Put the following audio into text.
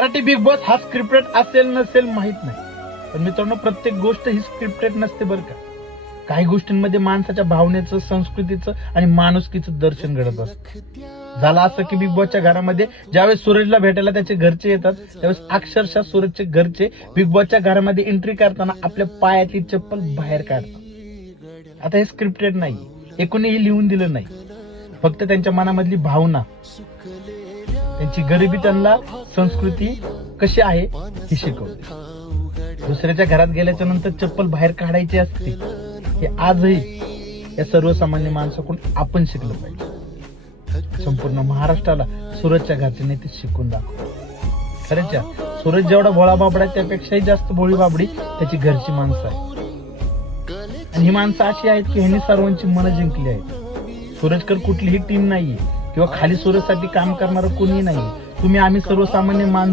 Marathi big boss हा scripted असेल नसेल माहित नाही, पण मित्रांनो प्रत्येक गोष्ट ही स्क्रिप्टेड नसते बरं का. काही गोष्टींमध्ये माणसाच्या भावनेचं, संस्कृतीचं आणि माणुसकीचं दर्शन घडत असतं. झालं असं की बिग बॉसच्या घरामध्ये ज्यावेळेस सूरजला भेटायला त्याचे घरचे येतात, त्यावेळेस अक्षरशः सूरजचे घरचे बिग बॉसच्या घरामध्ये एंट्री करताना आपल्या पायातली चप्पल बाहेर काढतात. आता हे स्क्रिप्टेड नाही, हे कोणीही लिहून दिलं नाही, फक्त त्यांच्या मनामधली भावना, त्यांची गरिबी त्यांना संस्कृती कशी आहे ही शिकवते. दुसऱ्याच्या घरात गेल्याच्या नंतर चप्पल बाहेर काढायची असते हे आजही या सर्वसामान्य माणसाकडून आपण शिकलं पाहिजे. संपूर्ण महाराष्ट्राला सूरजच्या घरच्यांनी ते शिकून दाखवलं. खरंच सूरज जेवढा भोळा बाबडा आहे त्यापेक्षाही जास्त भोळी बाबडी त्याची घरची माणसं आहे. आणि ही माणसं अशी आहेत की ह्यांनी सर्वांची मनं जिंकली आहेत. सूरजकर कुठलीही टीम नाहीये किंवा खाली सूरजसाठी काम करणारं कोणी नाहीये. तुम्ही आम्ही सर्वसामान्य माणसं